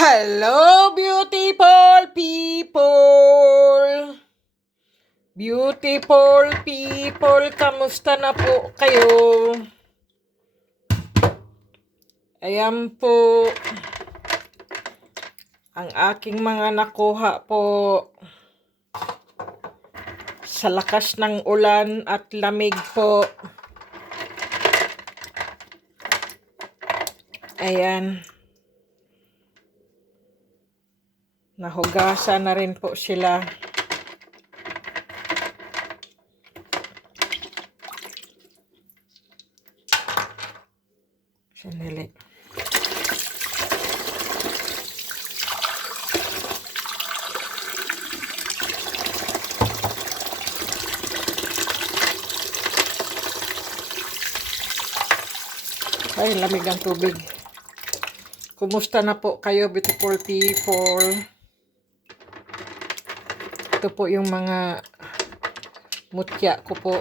Hello, beautiful people! Beautiful people, kamusta na po kayo? Ayan po ang aking mga nakuha po sa lakas ng ulan at lamig po. Ayan. Nahugasan na rin po sila. Sandali. Ay, lamig ang tubig. Kumusta na po kayo, beautiful people? Ito po yung mga mutya ko po.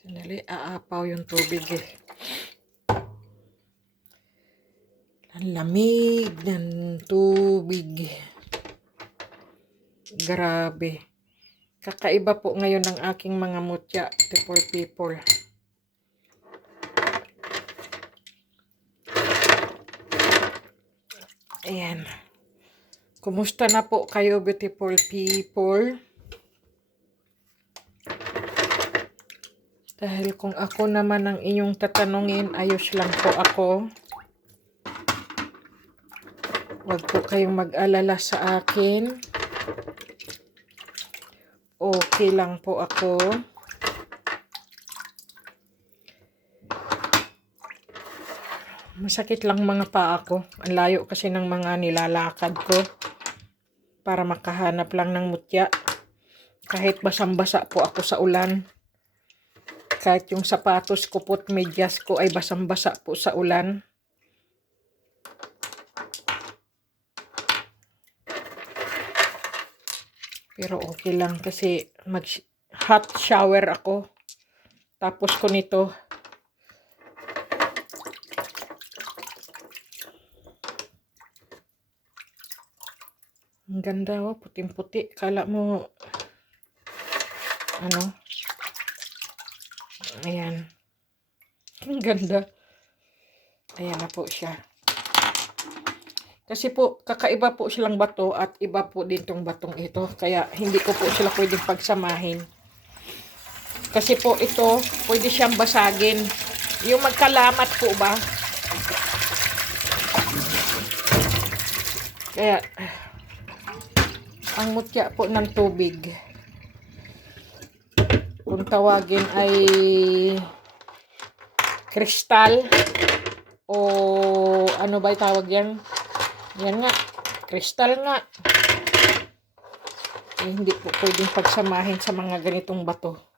Sandali, aapaw yung tubig eh. Ang lamig ng tubig. Grabe. Kakaiba po ngayon ng aking mga mutya, beautiful people. Ayan. Kumusta na po kayo, beautiful people? Dahil kung ako naman ang inyong tatanungin, ayos lang po ako. Huwag po kayong mag-alala sa akin. Okay lang po ako. Masakit lang mga paa ko. Ang layo kasi ng mga nilalakad ko. Para makahanap lang ng mutya. Kahit basang-basa po ako sa ulan. Kahit yung sapatos ko po at medyas ko ay basang-basa po sa ulan. Pero okay lang kasi hot shower ako. Tapos ko nito. Ang ganda oh, puting-puti. Kala mo ano? Ayan. Ang ganda. Ayan na po siya. Kasi po, kakaiba po silang bato at iba po din tong batong ito. Kaya hindi ko po sila pwedeng pagsamahin. Kasi po ito, pwede siyang basagin. Yung magkalamat po ba? Kaya, ang mutya po ng tubig, kung tawagin ay kristal o ano ba tawag yan? Yan nga, kristal nga. Eh, hindi po pwedeng pagsamahin sa mga ganitong bato.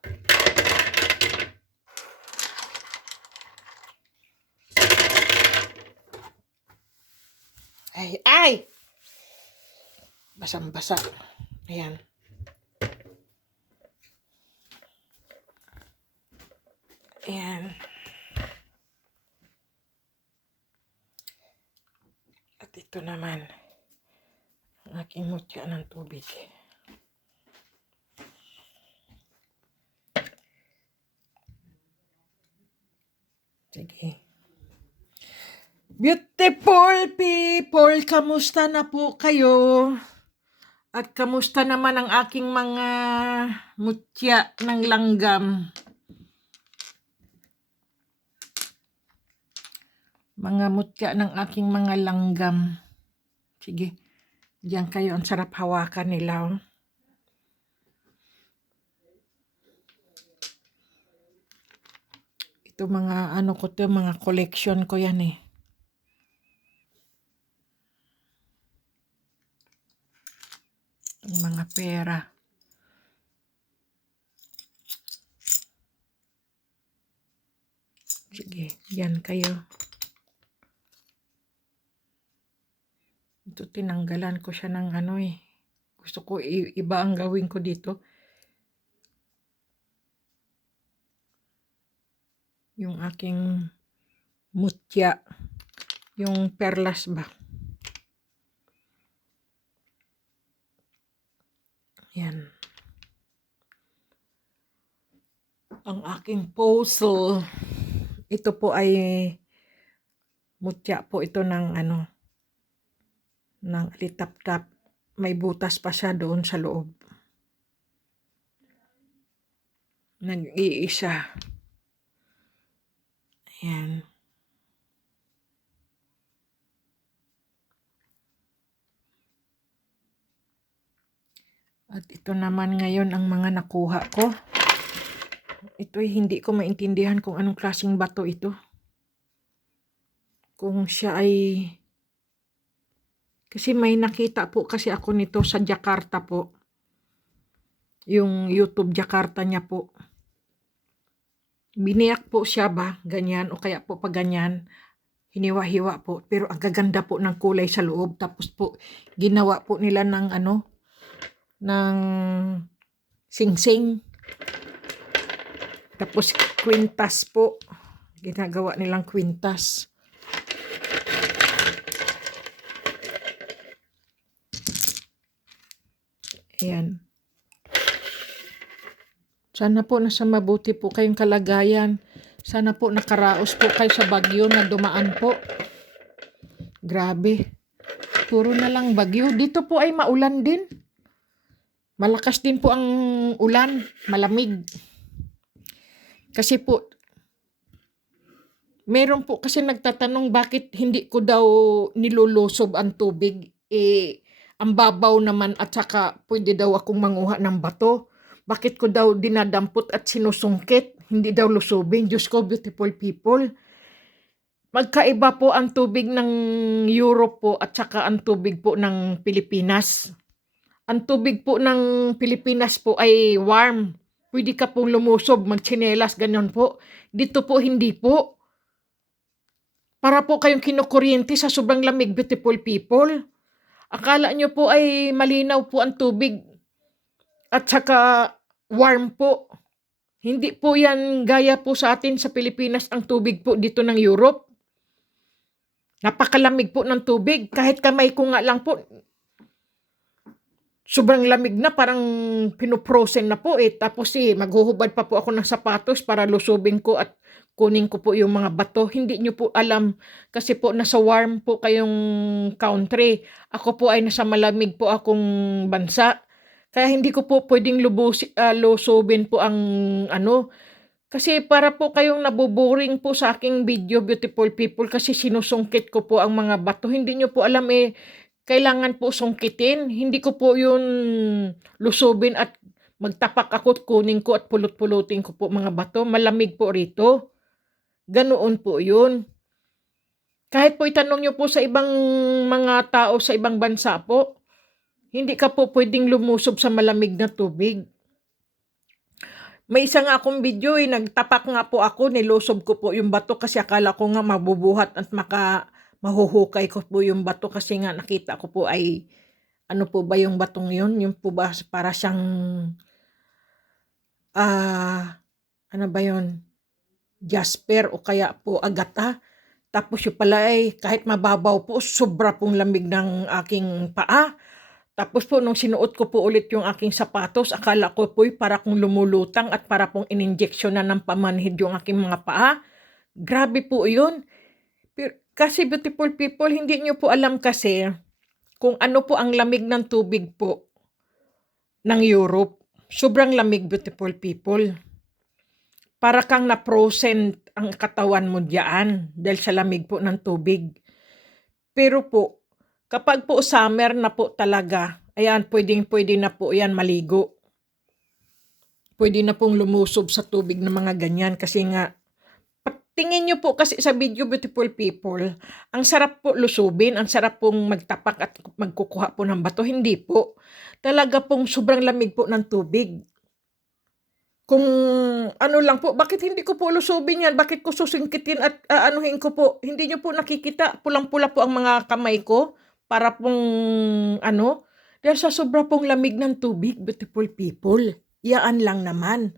Ay! Basang-basa. Ayan. Ayan. At ito naman, ang aking mutya ng tubig. Sige. Beautiful people, kamusta na po kayo? At kamusta naman ang aking mga mutya ng langgam? Mga mutya ng aking mga langgam. Sige, diyan kayo. Ang sarap hawakan nila. Oh. Ito mga ano ko to, mga collection ko yan eh. Mga pera. Sige, yan kayo. Ito tinanggalan ko siya ng ano eh. Gusto ko iba ang gawin ko dito. yung aking mutya, yung perlas ba. Yan. Ang aking puzzle. Ito po ay mutya po ito ng ng alitap-tap. May butas pa siya doon sa loob. Nag-iisa. Ayan. At ito naman ngayon ang mga nakuha ko. Ito ay hindi ko maintindihan kung anong klaseng bato ito. Kung siya ay... Kasi may nakita po kasi ako nito sa Jakarta po. Yung YouTube Jakarta niya po. Biniyak po siya ba, ganyan, o kaya po pag ganyan, hiniwa-hiwa po. Pero ang gaganda po ng kulay sa loob. Tapos po, ginawa po nila ng ng sing-sing. Tapos kwintas po. Ginagawa nilang kwintas. Ayan. Sana po nasa mabuti po kayong kalagayan. Sana po nakaraos po kayo sa bagyo na dumaan po. Grabe. Puro na lang bagyo. Dito po ay maulan din. Malakas din po ang ulan. Malamig. Kasi po, meron po kasi nagtatanong bakit hindi ko daw nilulusob ang tubig. Ang babaw naman at saka pwede daw akong manguha ng bato. Bakit ko daw dinadampot at sinusungkit? Hindi daw lusubin. Diyos ko, beautiful people. Magkaiba po ang tubig ng Europe po at saka ang tubig po ng Pilipinas. Ang tubig po ng Pilipinas po ay warm. Pwede ka pong lumusob, magtsinelas, ganyan po. Dito po, hindi po. Para po kayong kinukuryente sa sobrang lamig, beautiful people. Akala nyo po ay malinaw po ang tubig at saka warm po. Hindi po yan gaya po sa atin sa Pilipinas ang tubig po dito ng Europe. Napakalamig po ng tubig. Kahit kamay ko nga lang po, sobrang lamig na, parang pinuprosen na po Tapos maghuhubad pa po ako ng sapatos para lusubin ko at kunin ko po yung mga bato. Hindi nyo po alam kasi po nasa warm po kayong country. Ako po ay nasa malamig po akong bansa. Kaya hindi ko po pwedeng lusubin po ang kasi para po kayong nabuboring po sa aking video, beautiful people, kasi sinusungkit ko po ang mga bato. Hindi nyo po alam kailangan po sungkitin. Hindi ko po yun lusubin at magtapak ako at kunin ko at pulot-pulutin ko po mga bato. Malamig po rito. Ganoon po yun. Kahit po itanong nyo po sa ibang mga tao sa ibang bansa po, hindi ka po pwedeng lumusob sa malamig na tubig. May isa nga akong video nagtapak nga po ako, nilusob ko po yung bato kasi akala ko nga mabubuhat at mahuhukay ko po yung bato kasi nga nakita ko po ay ano po ba yung batong yun? Yung po ba para siyang ano ba yun? Jasper o kaya po agata. Tapos yung pala ay kahit mababaw po, sobra pong lamig ng aking paa. Tapos po nung sinuot ko po ulit yung aking sapatos, akala ko po para kong lumulutang at para pong ininjeksyon na ng pamanhid yung aking mga paa. Grabe po yun. Kasi beautiful people, hindi nyo po alam kasi kung ano po ang lamig ng tubig po ng Europe. Sobrang lamig, beautiful people. Para kang na-frozen ang katawan mo diyan dahil sa lamig po ng tubig. Pero po, kapag po summer na po talaga, ayan, pwede na po yan maligo. Pwede na pong lumusob sa tubig ng mga ganyan kasi nga, tingin nyo po kasi sa video, beautiful people, ang sarap po lusubin, ang sarap pong magtapak at magkukuha po ng bato. Hindi po. Talaga pong sobrang lamig po ng tubig. Kung ano lang po, bakit hindi ko po lusubin yan? Bakit ko susingkitin at anuhin ko po? Hindi nyo po nakikita, pulang-pula po ang mga kamay ko para pong dahil sa sobra pong lamig ng tubig, beautiful people. Yaan lang naman.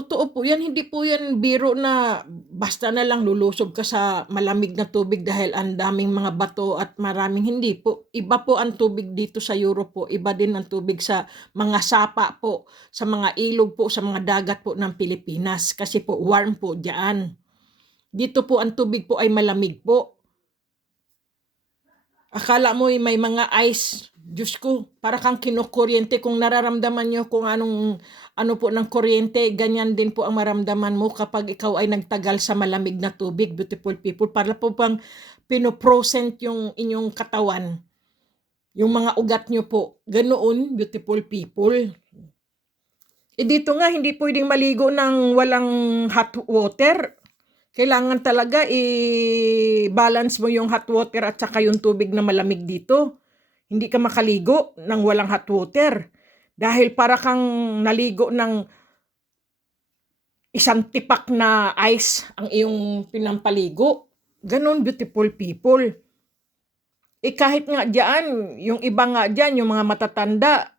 Totoo po yan, hindi po yan biro na basta na lang lulusob ka sa malamig na tubig dahil ang daming mga bato at maraming hindi po. Iba po ang tubig dito sa Europe po, iba din ang tubig sa mga sapa po, sa mga ilog po, sa mga dagat po ng Pilipinas kasi po warm po diyan. Dito po ang tubig po ay malamig po. Akala mo may mga ice. Diyos ko, para kang kinukuryente. Kung nararamdaman nyo kung ano po ng kuryente, ganyan din po ang maramdaman mo kapag ikaw ay nagtagal sa malamig na tubig, beautiful people. Para po bang pinoprosent yung inyong katawan. Yung mga ugat nyo po. Ganoon, beautiful people. Dito nga, hindi pwedeng maligo ng walang hot water. Kailangan talaga i-balance mo yung hot water at saka yung tubig na malamig dito. Hindi ka makaligo ng walang hot water. Dahil para kang naligo ng isang tipak na ice ang iyong pinampaligo. Ganon, beautiful people. Kahit nga dyan, yung iba nga dyan, yung mga matatanda,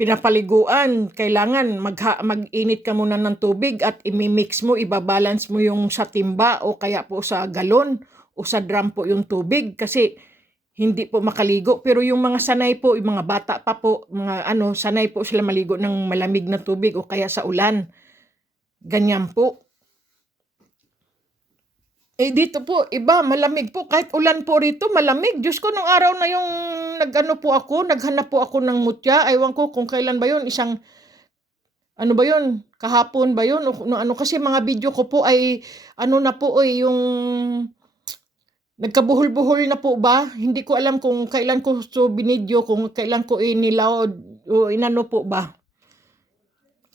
pinapaliguan, kailangan mag-init ka muna ng tubig at imimix mo, ibabalance mo yung sa timba o kaya po sa galon o sa drum po yung tubig kasi hindi po makaligo. Pero yung mga sanay po, yung mga bata pa po, mga sanay po sila maligo ng malamig na tubig o kaya sa ulan. Ganyan po. Dito po, iba, malamig po. Kahit ulan po rito, malamig. Diyos ko, nung araw na yung naghanap po ako ng mutya. Aywan ko kung kailan ba yun. Kahapon ba yun? Kasi mga video ko po ay, yung nagkabuhol-buhol na po ba? Hindi ko alam kung kailan ko binidyo, kung kailan ko iniload o inano po ba.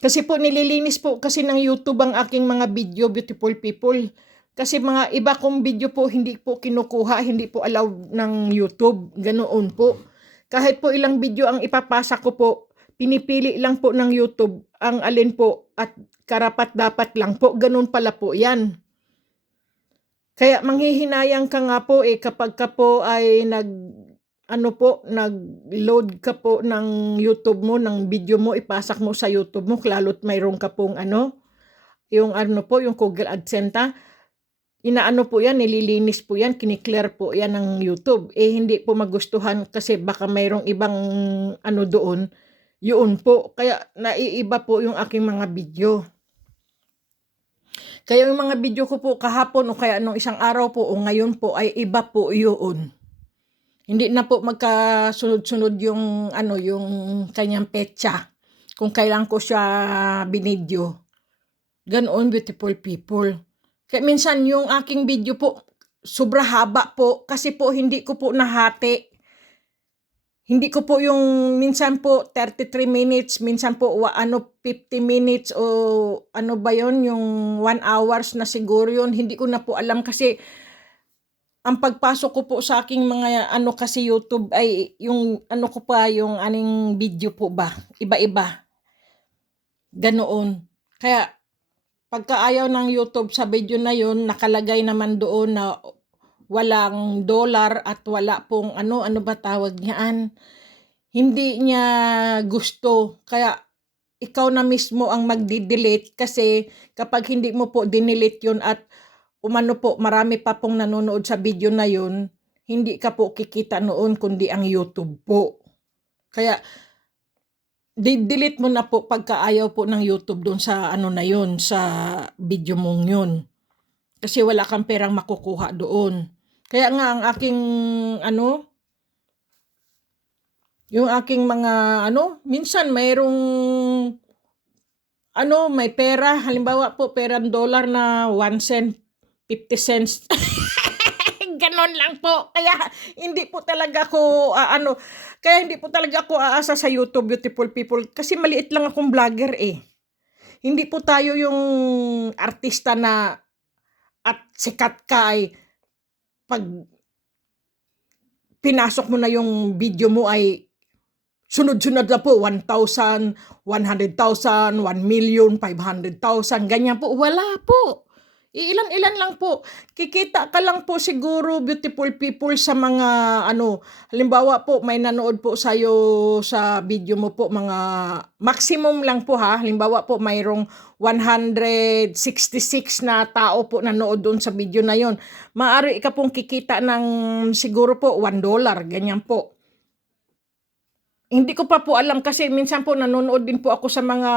Kasi po nililinis po kasi ng YouTube ang aking mga video, beautiful people. Kasi mga iba kong video po hindi po kinukuha, hindi po allowed ng YouTube. Ganoon po. Kahit po ilang video ang ipapasa ko po, pinipili lang po ng YouTube ang alin po at karapat-dapat lang po. Ganun pala po yan. Kaya manghihinayang ka nga po kapag ka po ay nag-load ka po ng YouTube mo, ng video mo, ipasak mo sa YouTube mo, lalo't mayroon ka pong yung Google AdSense, inaano po yan, nililinis po yan, kiniklear po yan ng YouTube. Hindi po magustuhan kasi baka mayroong ibang doon, yun po. Kaya naiiba po yung aking mga video. Kaya yung mga video ko po kahapon o kaya nung isang araw po o ngayon po ay iba po yun. Hindi na po magkasunod-sunod yung yung kanyang petsa kung kailan ko siya binidyo. Ganoon, beautiful people. Kaya minsan yung aking video po sobra haba po kasi po hindi ko po nahati. Hindi ko po yung minsan po 33 minutes, minsan po 50 minutes o yung 1 hours na siguro yun. Hindi ko na po alam kasi ang pagpasok ko po sa aking mga kasi YouTube ay yung yung aning video po ba, iba-iba. Ganoon. Kaya pagkaayaw ng YouTube sa video na yun, nakalagay naman doon na walang dollar at wala pong ano ba tawag niyaan. Hindi niya gusto. Kaya ikaw na mismo ang magdi-delete kasi kapag hindi mo po dinelete yun at marami pa pong nanonood sa video na yun, hindi ka po kikita noon kundi ang YouTube po. Kaya delete mo na po pagkaayaw po ng YouTube doon sa na yun, sa video mong yun. Kasi wala kang perang makukuha doon. Kaya nga ang aking yung aking mga minsan mayroong may pera, halimbawa po perang dollar na 1 cent, 50 cents. Ganon lang po. Kaya hindi po talaga ako aasa sa YouTube, beautiful people, kasi maliit lang akong vlogger Hindi po tayo yung artista na at sikat ka pag pinasok mo na yung video mo ay sunod-sunod na po 100,000, 100,000, 1,500,000, ganyan po. Wala po. Ilan-ilan lang po. Kikita ka lang po siguro, beautiful people, sa mga halimbawa po may nanood po sa'yo sa video mo po, mga maximum lang po ha. Halimbawa po mayroong 166 na tao po nanood doon sa video na yon. Maaari ka pong kikita ng siguro po $1, ganyan po. Hindi ko pa po alam kasi minsan po nanonood din po ako sa mga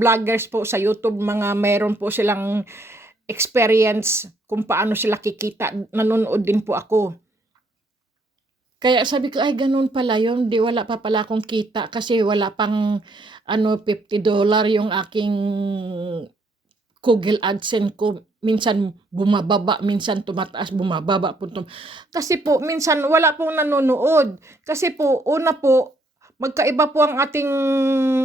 vloggers po sa YouTube, mga meron po silang experience kung paano sila kikita. Nanonood din po ako. Kaya sabi ko, ay ganun pala yun. Di wala pa pala akong kita kasi wala pang $50 yung aking Google AdSense ko. Minsan bumababa, minsan tumataas, bumababa po. Kasi po, minsan wala pong nanonood. Kasi po, una po, magkaiba po ang ating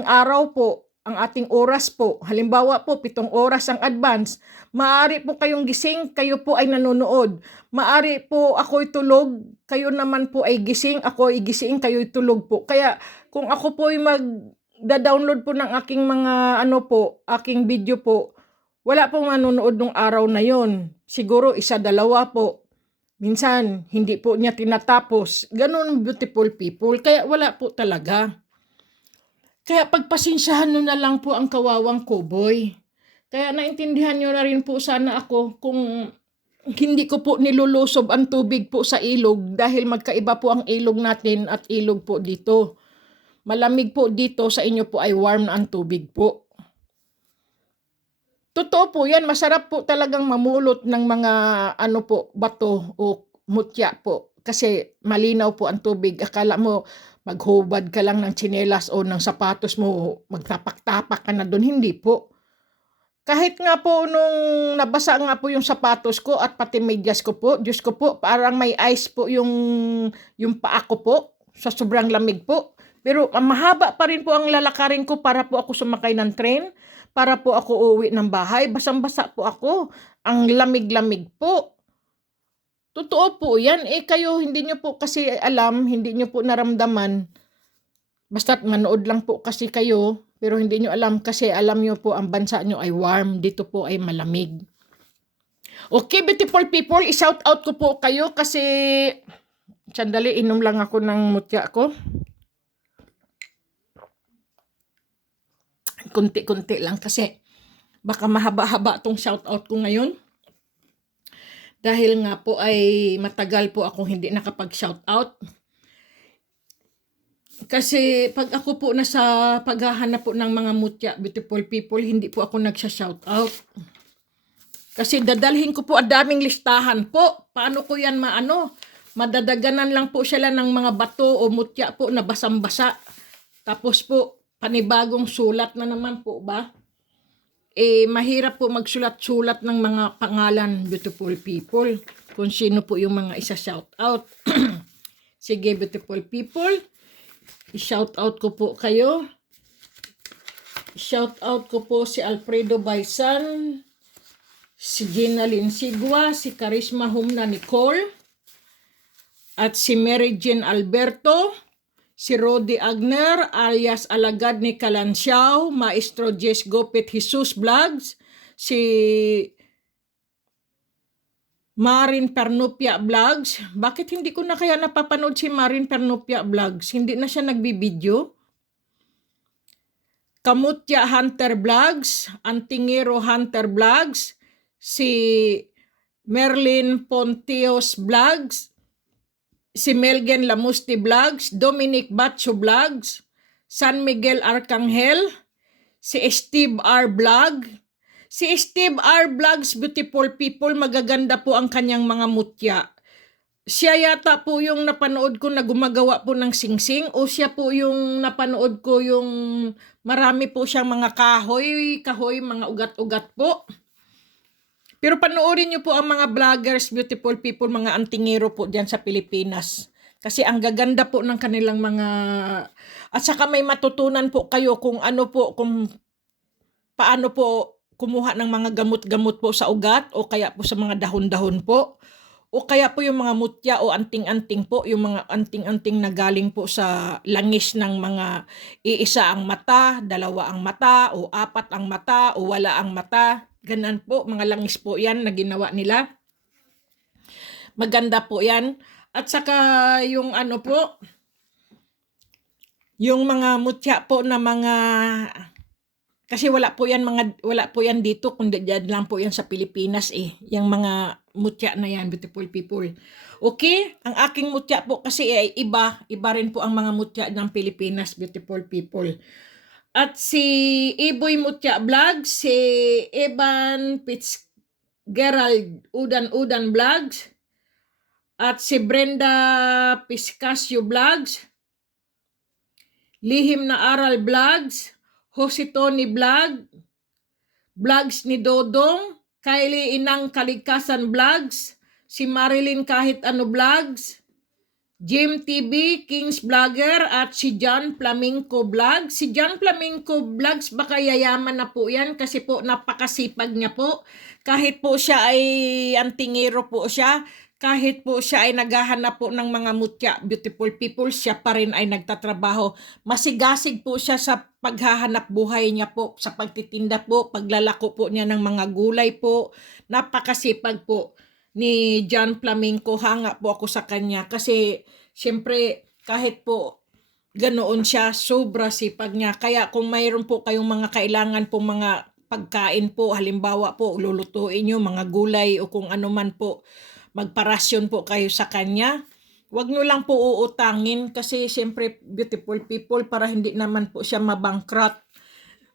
araw po, ang ating oras po. Halimbawa po, 7 oras ang advance. Maaari po kayong gising, kayo po ay nanonood. Maaari po ako'y tulog, kayo naman po ay gising, ako ay gising, kayo'y tulog po. Kaya kung ako po ay mag-download po ng aking mga aking video po, wala pong nanonood nung araw na yon. Siguro 1, 2 po. Minsan, hindi po niya tinatapos. Ganun, beautiful people. Kaya wala po talaga. Kaya pagpasensyahan nyo na lang po ang kawawang Kuboy. Kaya naintindihan nyo na rin po sana ako kung hindi ko po nilulusob ang tubig po sa ilog dahil magkaiba po ang ilog natin at ilog po dito. Malamig po dito, sa inyo po ay warm na ang tubig po. Totoo po yan, masarap po talagang mamulot ng mga bato o mutya po. Kasi malinaw po ang tubig. Akala mo maghubad ka lang ng tsinelas o ng sapatos mo, magtapak-tapak ka na doon. Hindi po. Kahit nga po nung nabasa nga po yung sapatos ko at pati medyas ko po, Diyos ko po, parang may ice po yung paa ko po sa sobrang lamig po. Pero mahaba pa rin po ang lalakarin ko para po ako sumakay ng train, para po ako uwi ng bahay. Basang-basa po ako. Ang lamig-lamig po. Totoo po yan. Kayo, hindi nyo po kasi alam, hindi nyo po naramdaman. Basta't manood lang po kasi kayo, pero hindi nyo alam kasi alam nyo po ang bansa nyo ay warm, dito po ay malamig. Okay, beautiful people, i-shout out ko po kayo kasi sandali, inom lang ako ng mutya ko. Kunti-kunti lang kasi baka mahaba-haba tong shout out ko ngayon. Dahil nga po ay matagal po akong hindi nakapag-shout out. Kasi pag ako po nasa paghahanap po ng mga mutya, beautiful people, hindi po ako nagsha-shout out. Kasi dadalhin ko po ang daming listahan po. Paano ko yan madadaganan lang po sila ng mga bato o mutya po na basang-basa. Tapos po, panibagong sulat na naman po ba? Mahirap po magsulat-sulat ng mga pangalan, beautiful people. Kung sino po yung mga isa-shout out. Sige, beautiful people. I-shout out ko po kayo. Shout out ko po si Alfredo Baisan, si Gina Linsigua, si Charisma Humna Nicole, at si Mary Jean Alberto, si Rodi Agner alias Alagad ni Kalansiao, Maestro Jess Gopit Jesus Vlogs, si Marin Pernupia Vlogs. Bakit hindi ko na kaya napapanood si Marin Pernupia Vlogs? Hindi na siya nagbibideo. Kamutya Hunter Vlogs, Antingero Hunter Vlogs, si Merlin Pontios Vlogs, si Melgen Lamusti Vlogs, Dominic Batcho Vlogs, San Miguel Arcangel, si Steve R. Vlog. Si Steve R. Vlogs, beautiful people, magaganda po ang kanyang mga mutya. Siya yata po yung napanood ko na gumagawa po ng singsing o siya po yung napanood ko yung marami po siyang mga kahoy, mga ugat-ugat po. Pero panoorin nyo po ang mga vloggers, beautiful people, mga antingero po dyan sa Pilipinas. Kasi ang gaganda po ng kanilang mga... At saka may matutunan po kayo kung paano po kumuha ng mga gamot-gamot po sa ugat o kaya po sa mga dahon-dahon po. O kaya po yung mga mutya o anting-anting po, yung mga anting-anting na galing po sa langis ng mga iisa ang mata, 2 ang mata, o 4 ang mata, o wala ang mata. Ganan po, mga langis po yan na ginawa nila. Maganda po yan. At saka yung ano po, yung mga mutya po na mga, kasi wala po yan dito, kundi dyan lang po yan sa Pilipinas eh. Yung mga mutya na yan, beautiful people. Okay, ang aking mutya po kasi ay iba rin po ang mga mutya ng Pilipinas, beautiful people. At si Iboy Mutya Vlogs, si Evan Fitzgerald Udan Vlogs, at si Brenda Piscasio Vlogs, Lihim na Aral Vlogs, Jose Tony Vlogs ni Dodong, Kylie Inang Kalikasan Vlogs, si Marilyn Kahit Ano Vlogs, Jim TV, Kings Vlogger, at si John Flamenco Vlogs. Si John Flamenco Vlogs, baka yayaman na po yan kasi po napakasipag niya po. Kahit po siya ay antingero po siya, kahit po siya ay naghahanap po ng mga mutya, beautiful people, siya pa rin ay nagtatrabaho. Masigasig po siya sa paghahanap buhay niya po, sa pagtitinda po, paglalako po niya ng mga gulay po. Napakasipag po ni John Flamenco. Hanga po ako sa kanya kasi siyempre kahit po ganoon siya, sobra sipag niya. Kaya kung mayroon po kayong mga kailangan po mga pagkain po, halimbawa po lulutuin nyo mga gulay o kung ano man po, magparasyon po kayo sa kanya. Huwag nyo lang po uutangin kasi siyempre beautiful people, para hindi naman po siya mabankrupt.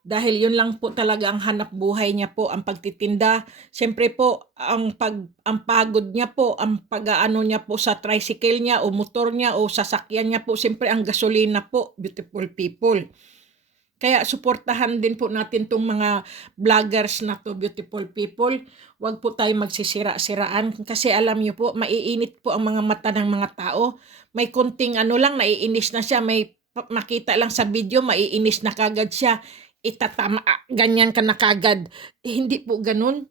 Dahil yun lang po talaga ang hanap buhay niya po, ang pagtitinda. Siyempre po, ang pagod niya po, ang pag-aano niya po sa tricycle niya o motor niya o sasakyan niya po, siyempre ang gasolina po, beautiful people. Kaya suportahan din po natin tong mga vloggers na to, beautiful people. Huwag po tayo magsisira-siraan kasi alam niyo po, maiinit po ang mga mata ng mga tao. May konting ano lang, naiinis na siya, may makita lang sa video, maiinis na kagad siya. Itatama, ganyan ka na kagad. Hindi po ganun.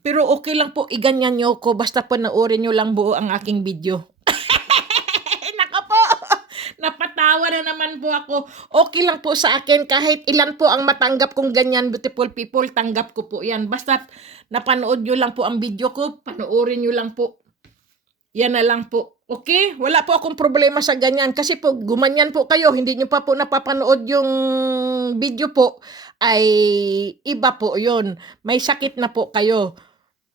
Pero okay lang po, iganyan nyo ko, basta panoorin nyo lang buo ang aking video. Nako po, napatawa na naman po ako. Okay lang po sa akin, kahit ilan po ang matanggap kong ganyan, beautiful people, tanggap ko po yan. Basta napanood nyo lang po ang video ko, panoorin nyo lang po. Yan na lang po. Okay? Wala po akong problema sa ganyan. Kasi po, gumanyan po kayo. Hindi nyo pa po napapanood yung video po. Ay, iba po yun. May sakit na po kayo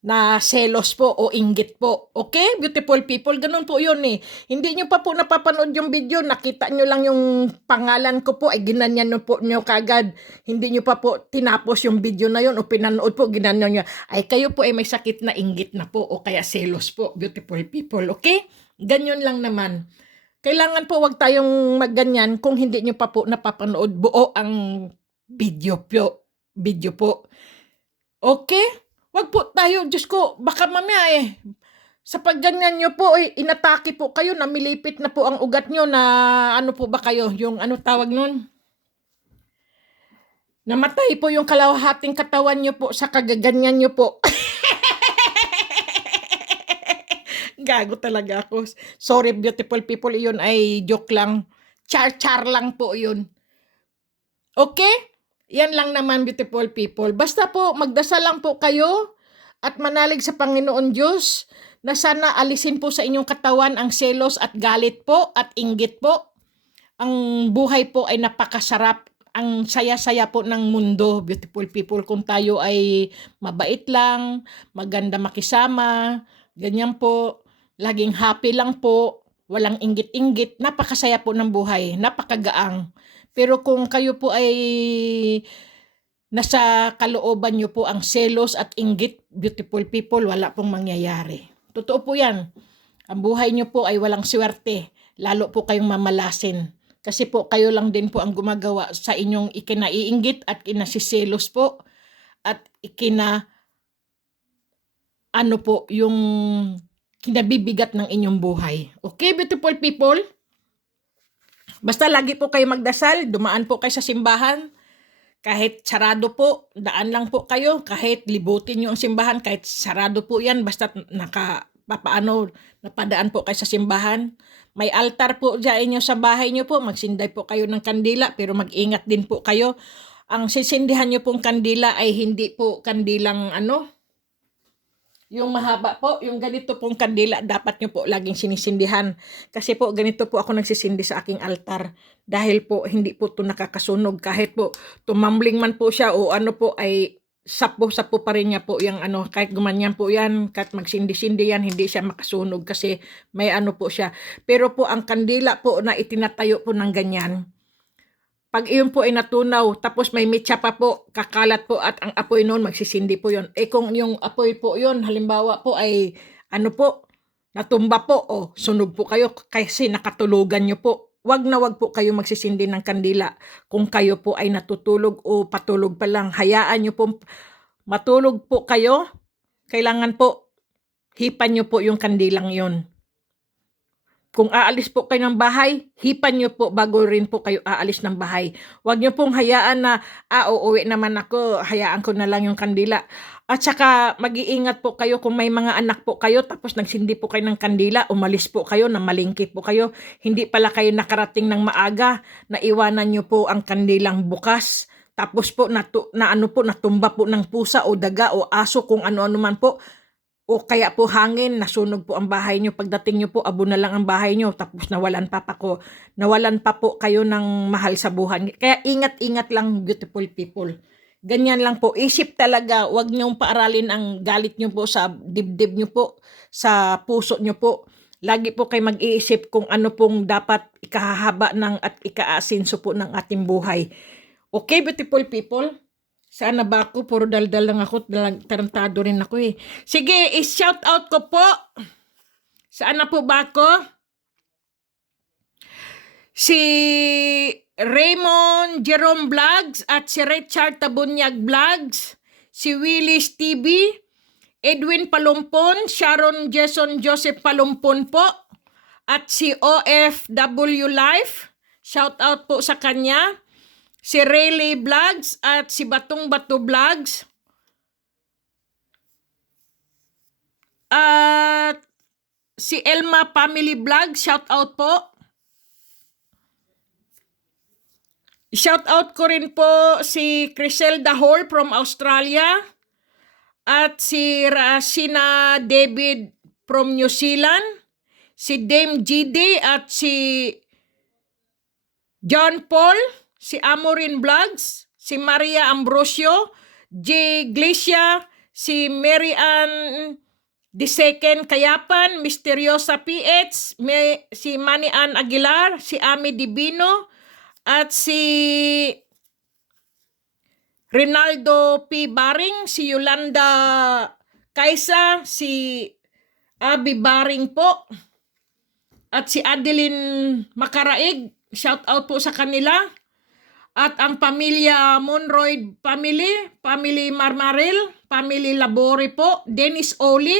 na selos po o inggit po. Okay? Beautiful people, ganun po yun eh. Hindi nyo pa po napapanood yung video, nakita nyo lang yung pangalan ko po, ay ginanyan nyo po nyo kagad. Hindi nyo pa po tinapos yung video na yun o pinanood po, ginanyan nyo. Ay kayo po ay may sakit na inggit na po o kaya selos po, beautiful people. Okay? Ganyan lang naman. Kailangan po wag tayong magganyan kung hindi nyo pa po napapanood buo ang video po. Okay? Wag po tayo, Diyos ko, baka mamaya sa pagganyan nyo po, inatake po kayo, namilipit na po ang ugat nyo na ano po ba kayo, yung ano tawag nun? Namatay po yung kalahating katawan nyo po sa kagaganyan nyo po. Gago talaga ako. Sorry, beautiful people, yun ay joke lang. Char-char lang po yun. Okay? Yan lang naman, beautiful people. Basta po, magdasal lang po kayo at manalig sa Panginoon Diyos na sana alisin po sa inyong katawan ang selos at galit po at inggit po. Ang buhay po ay napakasarap. Ang saya-saya po ng mundo, beautiful people, kung tayo ay mabait lang, maganda makisama, ganyan po, laging happy lang po, walang inggit-inggit, napakasaya po ng buhay, napakagaang. Pero kung kayo po ay nasa kalooban nyo po ang selos at inggit, beautiful people, wala pong mangyayari. Totoo po yan. Ang buhay nyo po ay walang swerte. Lalo po kayong mamalasin. Kasi po kayo lang din po ang gumagawa sa inyong ikinaiinggit at kinasiselos po. At ano po, yung kinabibigat ng inyong buhay. Okay, beautiful people? Basta lagi po kayo magdasal, dumaan po kayo sa simbahan, kahit sarado po, daan lang po kayo, kahit libutin nyo ang simbahan, kahit sarado po yan, basta napadaan po kayo sa simbahan. May altar po dyan inyo sa bahay nyo po, magsinday po kayo ng kandila, pero mag-ingat din po kayo. ang sisindihan nyo pong kandila ay hindi po kandilang ano, yung mahaba po, yung ganito pong kandila dapat nyo po laging sinisindihan. Kasi po ganito po ako nagsisindi sa aking altar. Dahil po hindi po ito nakakasunog. Kahit po tumambling man po siya o ano po ay sapo-sapo pa rin niya po yung ano. Kahit gumanyan po yan, kahit magsindi-sindi yan, hindi siya makasunog kasi may ano po siya. Pero po ang kandila po na itinatayo po ng ganyan, pag iyon po ay natunaw, tapos may mitsa pa po, kakalat po at ang apoy noon magsisindi po yon. Kung yung apoy po yon, halimbawa po ay ano po, natumba po o sunog po kayo kasi nakatulugan nyo po. Wag na wag po kayo magsisindi ng kandila kung kayo po ay natutulog o patulog pa lang. Hayaan nyo po matulog po kayo. Kailangan po hipan nyo po yung kandilang yon. Kung aalis po kayo ng bahay, hipan nyo po bago rin po kayo aalis ng bahay. Huwag nyo pong hayaan na, uuwi naman ako, hayaan ko na lang yung kandila. At saka mag-iingat po kayo kung may mga anak po kayo, tapos nagsindi po kayo ng kandila, umalis po kayo, namalingki po kayo. Hindi pala kayo nakarating ng maaga, naiwanan nyo po ang kandilang bukas. Tapos po, natumba po ng pusa o daga o aso, kung ano-ano man po. O kaya po hangin, nasunog po ang bahay nyo. Pagdating nyo po, abo na lang ang bahay nyo. Tapos nawalan pa po kayo ng mahal sa buhay. Kaya ingat-ingat lang, beautiful people. Ganyan lang po. Isip talaga, wag nyong paaralin ang galit nyo po sa dibdib nyo po, sa puso nyo po. Lagi po kayo mag-iisip kung ano pong dapat ikahahaba ng at ikaasinso po ng ating buhay. Okay, beautiful people? Sana ba ako? Puro daldal lang ako. Tarantado rin ako eh. Sige, i-shout out ko po. Saan na po ba ako? Si Raymond Jerome Vlogs at si Richard Tabunyag Vlogs. Si Willis TV. Edwin Palumpon. Sharon Jason Joseph Palumpon po. At si OFW Life. Shout out po sa kanya. Si Rayleigh Vlogs at si Batong Bato Vlogs. At si Elma Family Vlogs, shout out po. Shout out ko rin po si Criselda Hall from Australia. At si Rasina David from New Zealand. Si Dame GD at si John Paul. Si Amorin Vlogs, si Maria Ambrosio, J. Glacia, si Mary Ann II Kayapan, Misteriosa PH, si Manny Ann Aguilar, si Ami Divino, at si Rinaldo P. Baring, si Yolanda Kaisa, si Abby Baring po, at si Adeline Makaraig, shout out po sa kanila. At ang pamilya Monroy family Marmaril, family Labore po, Dennis Oli,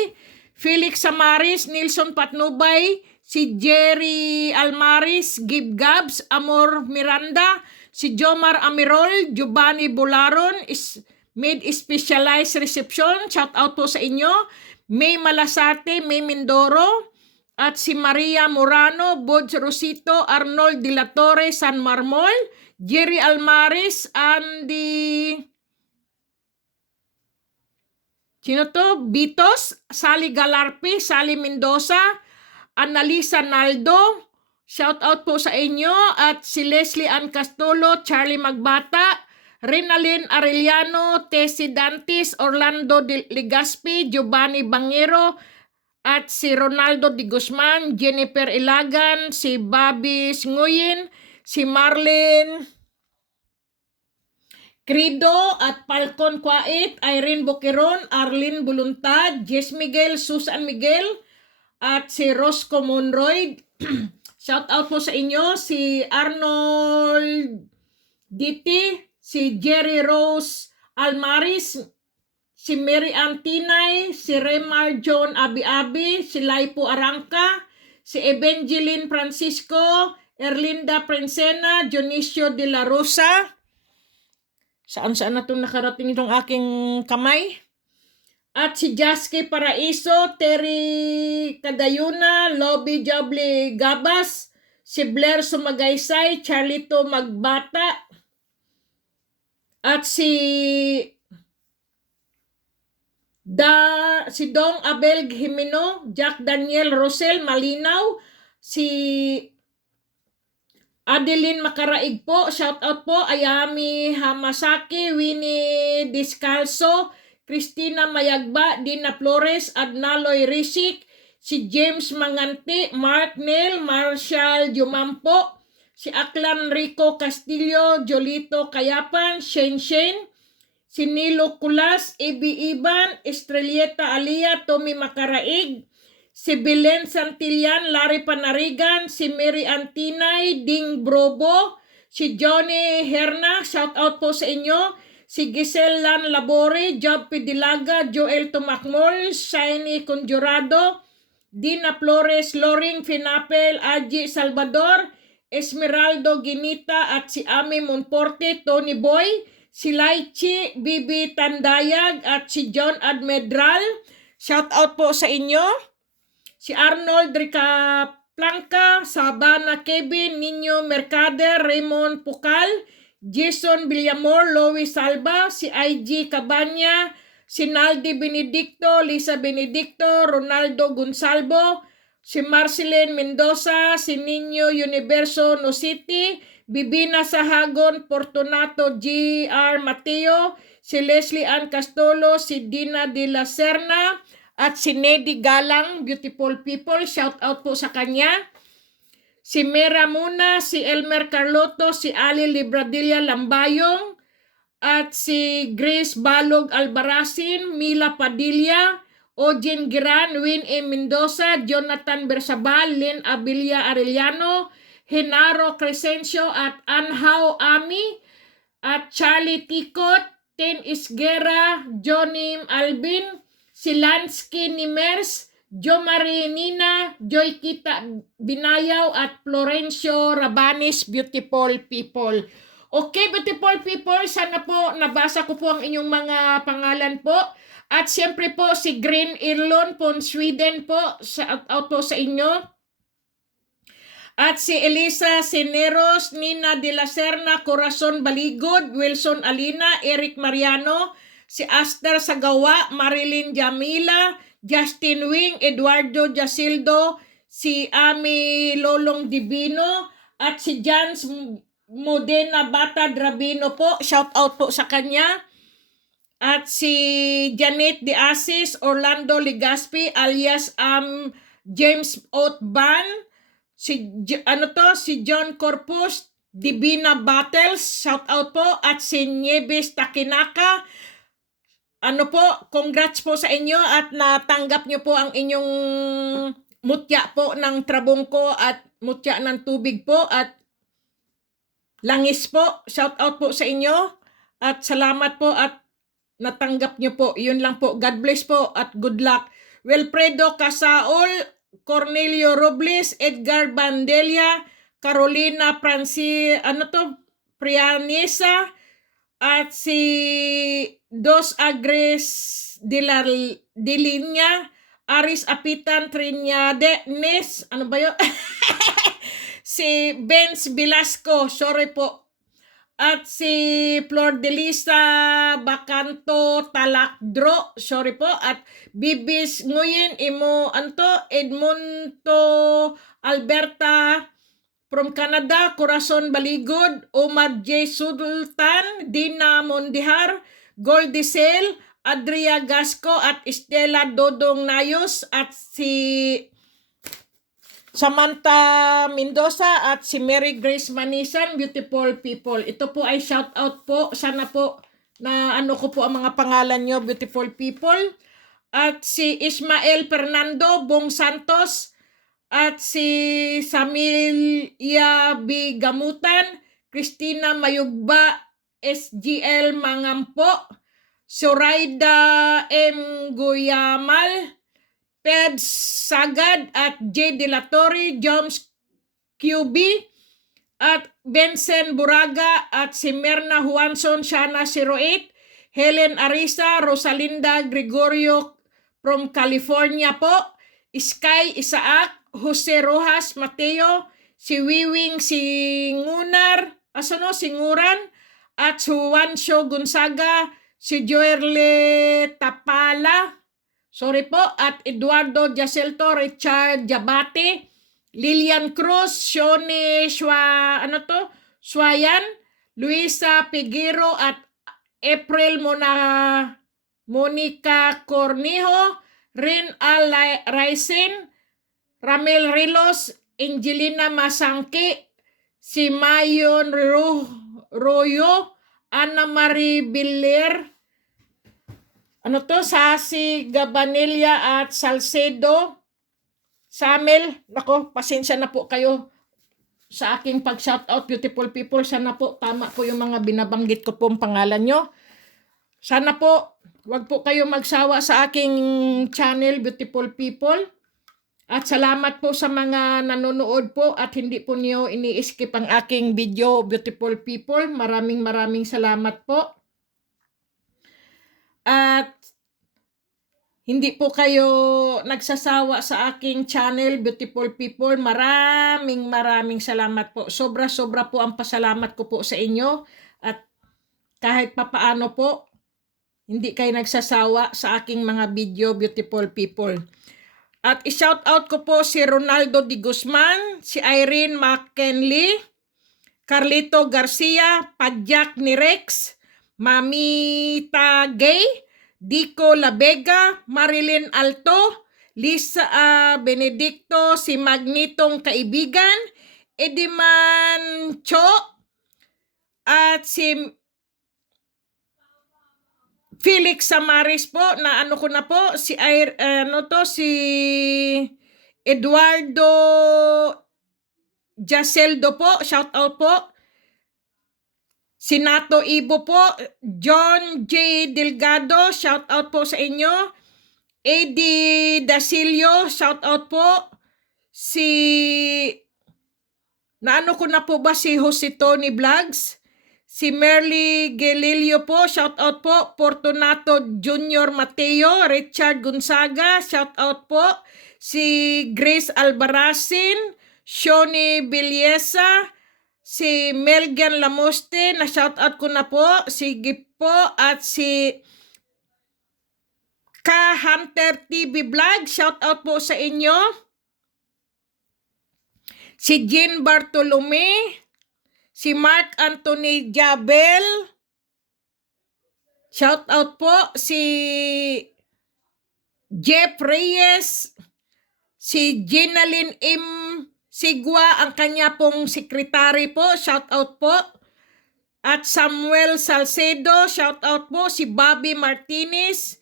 Felix Samaris, Nilson Patnubay, si Jerry Almaris, Gib Gabs, Amor Miranda, si Jomar Amirol, Giovanni Bularon, Made Specialized Reception, shout out po sa inyo, May Malasate, May Mindoro, at si Maria Morano, Bodge Rosito, Arnold De La Torre, San Marmol, Jerry Almaris, Andy, sino to? Bitos, Sally Galarpi, Sally Mendoza, Annalisa Naldo, shout out po sa inyo, at si Leslie Ann Castolo, Charlie Magbata, Renalyn Arellano, Tessie Dantis, Orlando De Legaspi, Giovanni Bangero, at si Ronaldo Di Guzman, Jennifer Ilagan, si Bobby Nguyen, si Marlene Crido at Falcon Kwait, Irene Boqueron, Arlene Buluntad, Jess Miguel, Susan Miguel, at si Rosco Monroy. Shout out po sa inyo, si Arnold Diti, si Jerry Rose Almaris, si Mary Antinay, si Remar John Abi-Abi, si Laipo Arangka, si Evangeline Francisco, Erlinda Princena, Dionisio de la Rosa. Saan-saan na itong nakarating itong aking kamay? At si Jaske Paraiso, Terry Cadayuna, Lobby Jable Gabas, si Blair Sumagaysay, Charlito Magbata, at si Dong Abel Jimeno, Jack Daniel Rosel Malinaw, si Adeline Makaraig po, shout out po, Ayami Hamasaki, Winnie Discalso, Christina Mayagba, Dina Flores, Adnaloy Risik, si James Manganti, Mark Neil, Marshall Jumampo, si Aklan Rico Castillo, Jolito Kayapan, Shane, si Nilo Kulas, Ibi Iban, Estrelleta Alia, Tommy Makaraig, si Belen Santillan, Larry Panarigan, si Mary Antinay, Ding Brobo, si Johnny Herna, shout out po sa inyo, si Giselle Lan Labore, Job Pidilaga, Joel Tumakmol, Shiny Conjurado, Dina Flores, Loring Finapel, Aji Salvador, Esmeraldo Ginita at si Ami Monporte, Tony Boy, si Laichi, Bibi Tandayag at si John Admedral. Shout out po sa inyo. Si Arnold Rica Planca, Sabana Kevin, Nino Mercader, Raymond Pukal, Jason Villamor, Louis Salva, si IG Cabanya, si Naldi Benedicto, Lisa Benedicto, Ronaldo Gonsalvo, si Marceline Mendoza, si Nino Universo Nositi, Bibina Sahagon, Fortunato G.R. Mateo, si Leslie Ann Castolo, si Dina de la Serna, at si Nedy Galang, Beautiful People, shout out po sa kanya. Si Mera Muna, si Elmer Carloto, si Ali Libradilla Lambayong, at si Grace Balog Albarasin, Mila Padilla, Ojin Giran, Win E. Mendoza, Jonathan Bersabal, Lynn Abilia Arellano, Henaro Crescencio at Anhao Ami, at Charlie Tikot, Tin Isguera, Johnny Alvin, si Lansky Nimers, Jo Marie Nina, Joy Kita Binayaw at Florencio Rabanes, Beautiful People. Okay, beautiful people, sana po nabasa ko po ang inyong mga pangalan po. At siyempre po si Green Irlon po, Sweden po, shout out po sa inyo. At si Elisa Seneros, Nina de la Serna, Corazon Baligod, Wilson Alina, Eric Mariano, si Aster Sagawa, Marilyn Jamila, Justin Wing, Eduardo Jasildo, si Ami Lolong Divino, at si Jans Modena Bata Drabino po, shout out po sa kanya. At si Janet De Asis, Orlando Ligaspi alias James Oatban, si John Corpus, Divina Battles, shout out po, at si Nieves Takinaka. Congrats po sa inyo at natanggap nyo po ang inyong mutya po ng trabongko at mutya ng tubig po at langis po. Shout out po sa inyo at salamat po at natanggap nyo po. Yun lang po. God bless po at good luck. Wilfredo Casaol, Cornelio Robles, Edgar Bandelia, Carolina Prianesa, at si Dos Agres de Linya, Aris Apitan Trinidad, si Benz Velasco, sorry po. At si Flor de Lisa Bacanto Talakdro, sorry po. At Bibis Nguyen, Edmonto Alberta, from Canada, Corazon Baligod, Omar J. Sultan, Dina Mondihar, Goldisel, Adria Gasco, at Estela Dodong Nayos, at si Samantha Mendoza, at si Mary Grace Manisan, Beautiful People. Ito po ay shout out po. Sana po na ko po ang mga pangalan nyo, Beautiful People. At si Ismael Fernando Bong Santos, at si Samilia B. Gamutan, Christina Mayugba, SGL Mangampo, Soraida M. Guyamal, Ped Sagad, at J. De La Torre, Jones QB, at Benson Buraga, at si Merna Juanson, Shana 08, Helen Arisa, Rosalinda Gregorio from California po, Sky Isaac, Jose Rojas Mateo, si Wiwing Singuran, at Juancio Gonzaga, si Joerle Tapala, sorry po, at Eduardo Jacelto, Richard Jabate, Lilian Cruz, Shoni Swayan, Luisa Piguero, at April Monica Cornejo, Rin Raisin, Ramel Rilos, Angelina Masangki, si Mayon Royo, Ana Marie Biller, Sasi Gabanilla at Salcedo, Samel, nako, pasensya na po kayo sa aking pag-shoutout, beautiful people. Sana po tama po yung mga binabanggit ko pong pangalan nyo. Sana po, wag po kayo magsawa sa aking channel, beautiful people. At salamat po sa mga nanonood po at hindi po niyo ini-skip ang aking video, beautiful people. Maraming salamat po. At hindi po kayo nagsasawa sa aking channel, beautiful people. Maraming salamat po. Sobra po ang pasalamat ko po sa inyo. At kahit papaano po, hindi kayo nagsasawa sa aking mga video, beautiful people. At i-shoutout ko po si Ronaldo Di Guzman, si Irene McKinley, Carlito Garcia, Padjak ni Rex, Mamita Gay, Dico Labega, Marilyn Alto, Lisa Benedicto, si Magnitong Kaibigan, Ediman Cho, at si Felix Samaris po, na ano ko na po, si Eduardo Jaceldo po, shout out po. Si Nato Ibo po, John J. Delgado, shout out po sa inyo. Eddie Dasilio, shout out po. Naano ko na po ba si Jose Tony Vlogs? Si Merly Gelilio po, shout out po. Fortunato Junior Mateo, Richard Gonzaga, shout out po. Si Grace Albarazin, Shoni Bilyesa, si Melgan Lamoste, na shout out ko na po. Si Gip po at si Ka Hunter TV Vlog, shout out po sa inyo. Si Jean Bartolome, si Mark Anthony Jabel, shout out po. Si Jeff Reyes, si Ginaline M. Sigwa, ang kanya pong sekretary po, shout out po. At Samuel Salcedo, shout out po. Si Bobby Martinez,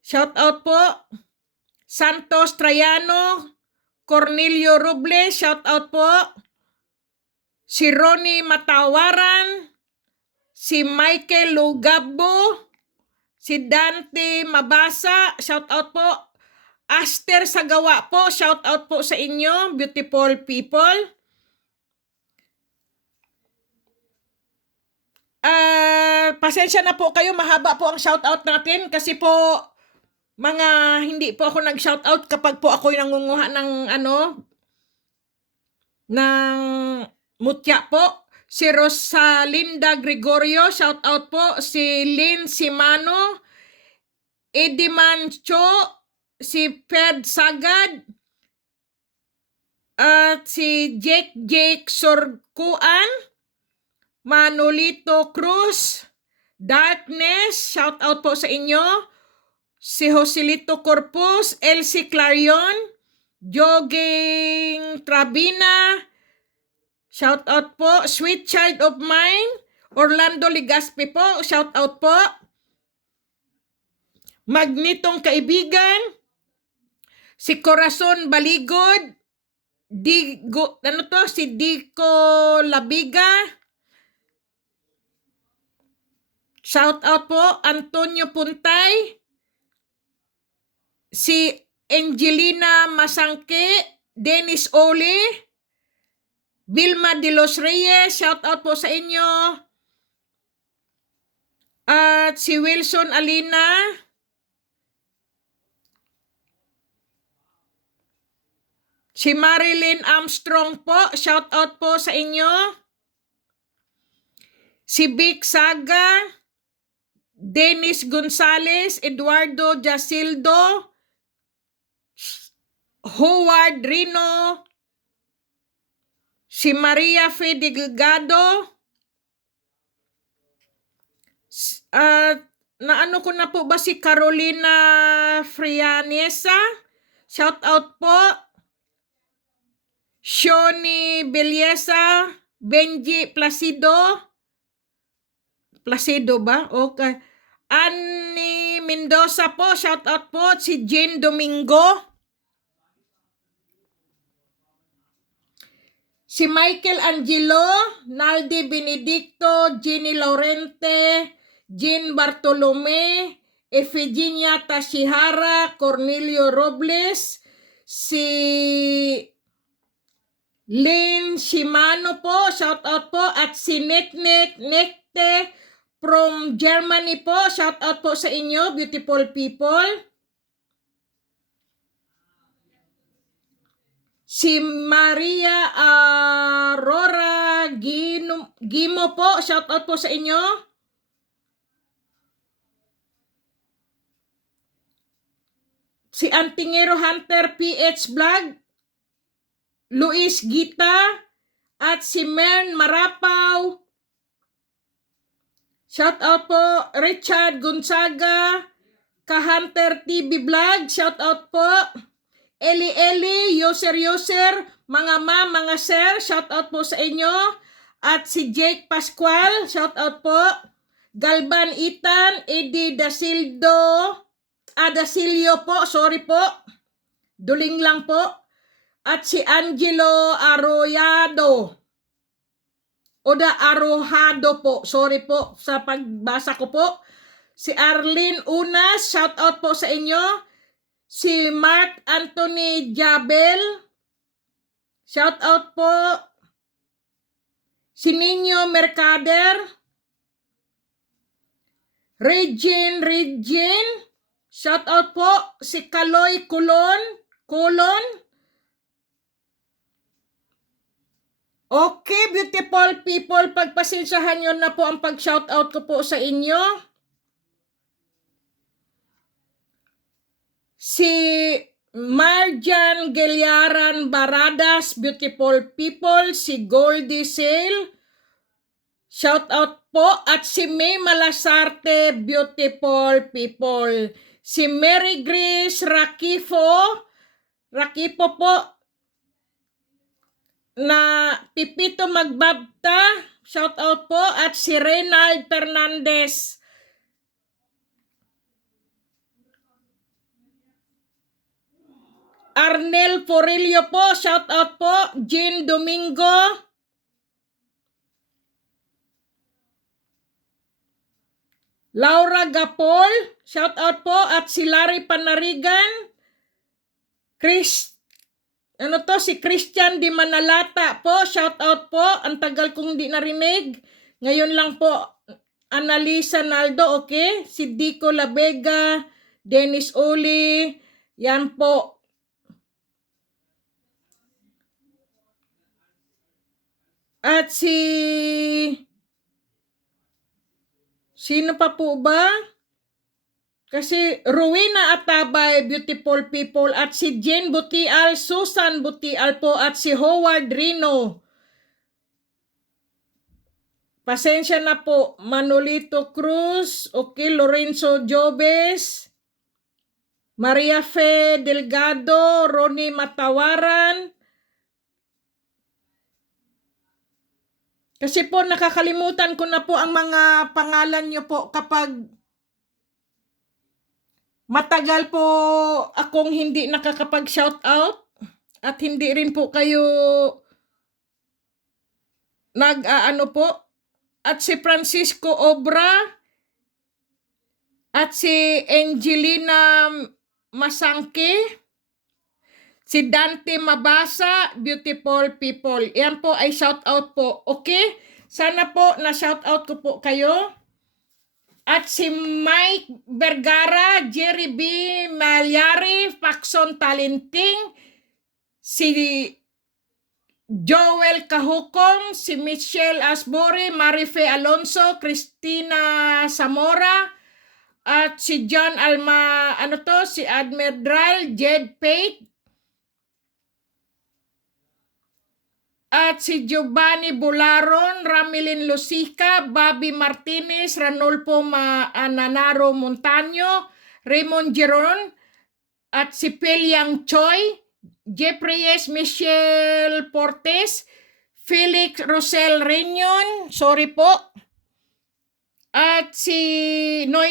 shout out po. Santos Traiano, Cornelio Robles, shout out po. Si Ronnie Matawaran, si Michael Lugabo, si Dante Mabasa, shout out po. Aster Sagawa po, shout out po sa inyo, beautiful people. Pasensya na po kayo, mahaba po ang shout out natin kasi po hindi po ako nag-shout out kapag po ako nangunguha ng mutya po. Si Rosalinda Gregorio, shout out po. Si Lynn Simano, Eddie Mancho, si Fed Sagad, at si Jake Sorkuan, Manolito Cruz, Darkness, shout out po sa inyo. Si Joselito Corpus, Elsie Clarion, Joging Trabina, shout out po. Sweet Child of Mine, Orlando Ligaspi po, shout out po. Magnitong Kaibigan, si Corazon Baligod, si Dico Labiga, shout out po. Antonio Puntay, si Angelina Masangke, Dennis Ole, Vilma de los Reyes, shout out po sa inyo. At si Wilson Alina, si Marilyn Armstrong po, shout out po sa inyo. si Vic Saga, Dennis Gonzales, Eduardo Jasildo, Howard Rino, si Maria Fe Delgado, naano ko na po ba si Carolina Frianesa? Shout out po. Shoni Belleza, Benji Placido ba? Okay. Annie Mendoza po, shout out po. Si Jane Domingo. Si Michael Angelo, Naldi Benedicto, Jenny Laurente, Jean Bartolome, Efigenia Tashihara, Cornelio Robles, si Lynn Shimano po, shout out po, at si Nekte from Germany po, shout out po sa inyo, beautiful people. Si Maria Aurora Gimo po, shout out po sa inyo. Si Antingero Hunter PH Vlog, Luis Gita, at si Mern Marapaw. Shout out po Richard Gonzaga, Ka-Hunter TV Vlog, shout out po. Eli, user, mga mga sir, shout out po sa inyo. At si Jake Pascual, shout out po. Galban Itan, Eddie Dasilio po, sorry po. Duling lang po. At si Angelo Arroyado. Arrojado po, sorry po sa pagbasa ko po. Si Arlene Unas, shout out po sa inyo. Si Mark Anthony Jabel, shout out po. Si Nino Mercader, Regine, shout out po. Si Kaloy Colon. Okay, beautiful people, pagpasensyahan nyo na po ang pag-shout out ko po sa inyo. Si Marjan Geliaran Baradas, beautiful people. Si Goldie Sale, shout out po. At si May Malasarte, beautiful people. Si Mary Grace Rakifo po, na Pipito Magbabta, shout out po. At si Reynald Fernandez. Arnel Forillo po, shout out po. Jean Domingo. Laura Gapol, shout out po. At si Larry Panarigan. Si Christian Di Manalata po, shout out po. Ang tagal kong di narinig. Ngayon lang po, Analisa Naldo, okay? Si Dico Labega, Dennis Oli, yan po. At sino pa po ba? Kasi Rowena Atabay, beautiful people. At si Jane Butial, Susan Butial po. At si Howard Rino. Pasensya na po. Manolito Cruz, okay, Lorenzo Jobes, Maria Fe Delgado, Ronnie Matawaran. Kasi po nakakalimutan ko na po ang mga pangalan nyo po kapag matagal po akong hindi nakakapag-shout out at hindi rin po kayo nag-aano po. At si Francisco Obra at si Angelina Masangke. Si Dante Mabasa, beautiful people. Yan po ay shout out po. Okay? Sana po na shout out ko po kayo. At si Mike Vergara, Jerry B. Malyari, Paxson Talenting, si Joel Kahukong, si Michelle Asbury, Marife Alonso, Christina Zamora, at si John Alma, si Admiral Jed Pate, at si Giovanni Bularon, Ramilin Lusica, Bobby Martinez, Ranulfo Nanaro Montaño, Raymond Giron, at si Peliang Choi, Jeffrey S. Michelle Portes, Felix Rosel Reñon, sorry po, at si Noy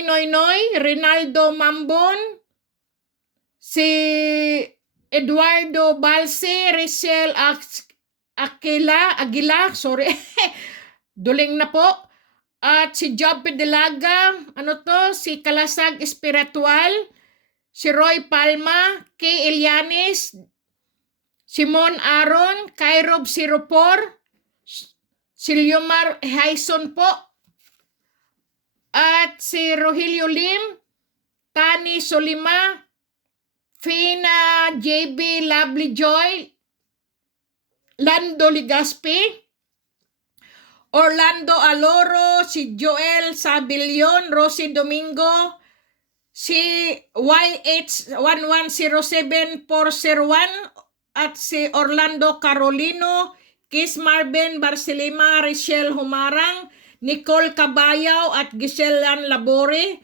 Rinaldo Mambon, si Eduardo Balse, Richelle Aguila, sorry, duling na po, at si Job Delaga, si Kalasag Espiritual, si Roy Palma, Kay Elianes, Simon Aaron, Kairob Siropor, si Liomar Hyson po, at si Rogelio Lim, Tani Solima, Fina JB Lovely Joy, Lando Ligaspi, Orlando Aloro, si Joel Sabilion, Rosie Domingo, si YH1107401, at si Orlando Carolino, Kiss Marvin Barcelima, Richelle Humarang, Nicole Cabayaw at Giselle Labore,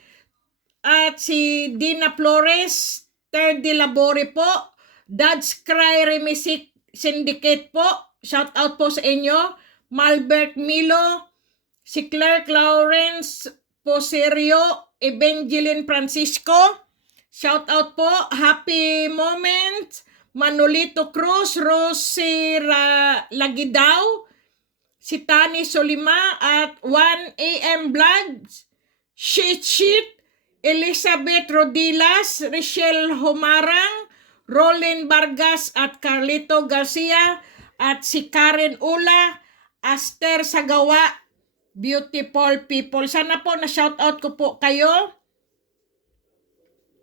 at si Dina Flores, Terdy Labore po, Dodge Cry Remisik Syndicate po, shout out po sa inyo, Malbert Milo, si Clark Lawrence Poserio, Evangeline Francisco, shout out po, Happy Moment, Manolito Cruz, Rosie Lagidaw, si Tani Solima, at 1AM Vlogs, Sheet, Elizabeth Rodilas, Richelle Humarang, Rolin Vargas at Carlito Garcia, at si Karen Ula, Aster Sagawa, beautiful people. Sana po na shout out ko po kayo.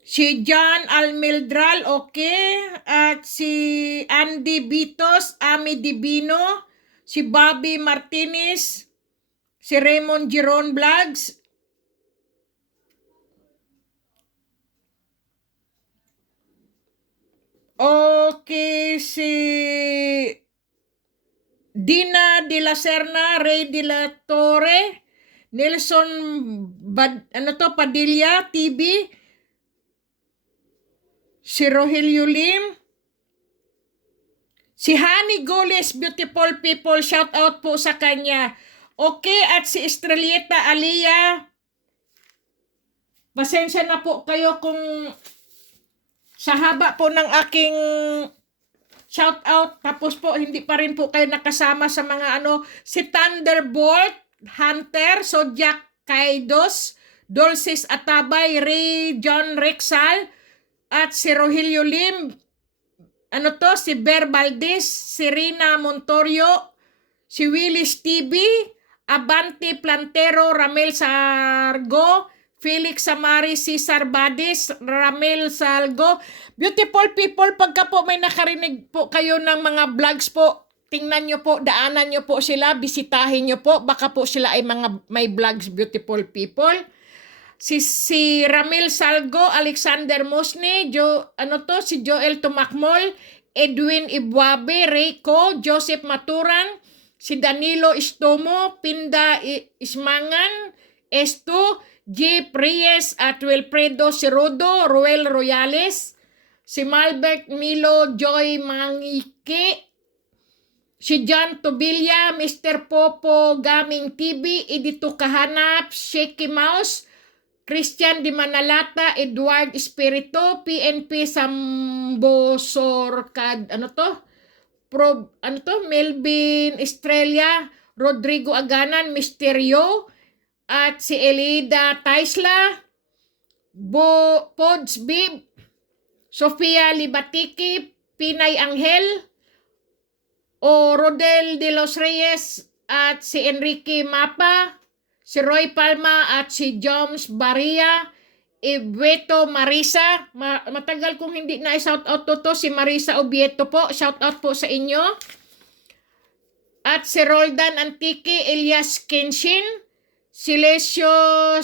Si John Almildral, okay, at si Andy Bitos, Ami Divino, si Bobby Martinez, si Raymond Giron Vlogs, okay, si Dina de la Serna, Ray de la Torre, Nelson Padilla TV, si Rogelio Lim, si Honey Goles, beautiful people, shout out po sa kanya. Okay, at si Estrelieta Alia, pasensya na po kayo kung sa haba po ng aking shout out, tapos po hindi pa rin po kayo nakasama sa mga si Thunderbolt Hunter, Zodiac Kaidos, Dulces Atabay, Ray John Rexal, at si Rogelio Lim, si Ber Valdez, si Rina Montorio, si Willis TV, Abante Plantero, Ramel Sargo, Felix Samari, Cesar Badis, Ramel Salgo. Beautiful people, pagka po may nakarinig po kayo ng mga vlogs po, tingnan nyo po, daanan nyo po sila, bisitahin nyo po, baka po sila ay may vlogs, beautiful people. Si Ramel Salgo, Alexander Mosne, si Joel Tumakmol, Edwin Ibuabe, Reiko, Joseph Maturan, si Danilo Istomo, Pinda Ismangan, Esto, J. Reyes at Wilfredo Cerudo, Ruel Royales, si Malbert Milo, Joy Mangike, si John Tobilla, Mr. Popo Gaming TV, Edito Kahanap, Shaky Mouse, Christian Di Manalata, Edward Espirito, PNP Sambosorcad, Melvin Estrella, Rodrigo Aganan, Misterio, at si Elida Taisla, Pods Bib, Sofia Libatiki, Pinay Angel, o Rodel de los Reyes, at si Enrique Mapa, si Roy Palma, at si Joms Baria, Ibieto Marisa, matagal kong hindi na shout out to si Marisa Obieto po, shout out po sa inyo. at si Roldan Antique, Elias Kenshin, Silencio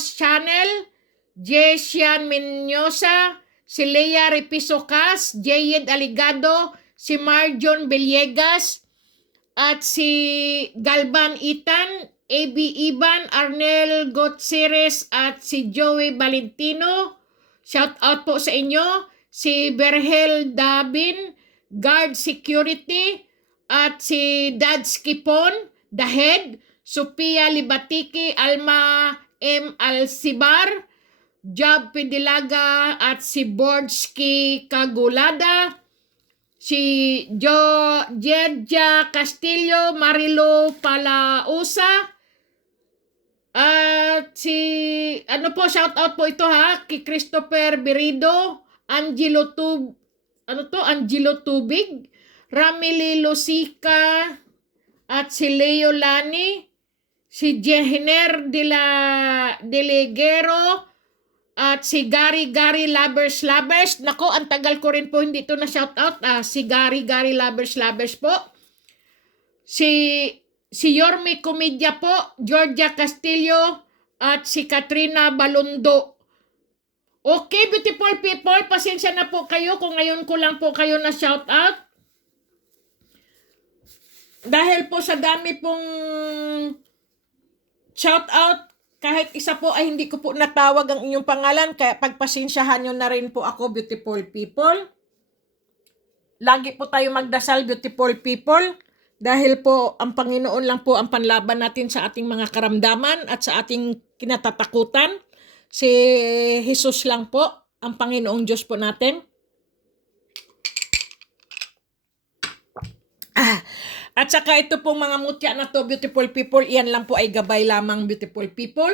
Channel, Jesian Menyosa, si Lea Repisocas, Jayed Aligado, si Marjon Villegas, at si Galvan Itan, AB Iban, Arnel Gutierrez, at si Joey Valentino. Shout out po sa inyo. Si Berhel Dabin, Guard Security, at si Dad Skipon, The Head, Sophia Libatiki, Alma M. Alcibar, Job Pedilaga, at si Bordsky Kagulada, si Jedja Castillo, Marilo Palausa, at si, ano po, shout out po ito ha, kay Christopher Berido, Angelo Tubig, Ramili Lusica, at si Leo Lani, si Jehner Delegero, at si Gary Lovers. Nako, ang tagal ko rin po hindi ito na shout out. Si Gary Lovers po. Si Yorme Comedia po, Georgia Castillo, at si Katrina Balondo. Okay, beautiful people, pasensya na po kayo kung ngayon ko lang po kayo na shout out. Dahil po sa dami pong shout out, kahit isa po ay hindi ko po natawag ang inyong pangalan, kaya pagpasensyahan nyo na rin po ako, beautiful people. Lagi po tayo magdasal, beautiful people, dahil po ang Panginoon lang po ang panlaban natin sa ating mga karamdaman at sa ating kinatatakutan. Si Jesus lang po ang Panginoong Diyos po natin. At saka ito pong mga mutya na to, beautiful people, iyan lang po ay gabay lamang, beautiful people.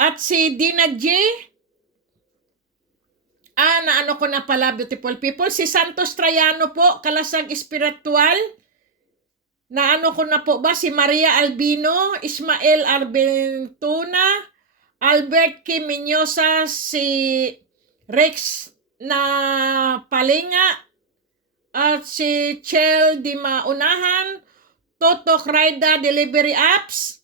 At si Dina J, naano ko na pala, beautiful people, si Santos Traiano po, Kalasag Espiritual, naano ko na po ba, si Maria Albino, Ismael Arbentuna, Albert Kim Minyosa, si Rex na Palinga, at si Chel Di Maunahan, Totok Raida Delivery Apps,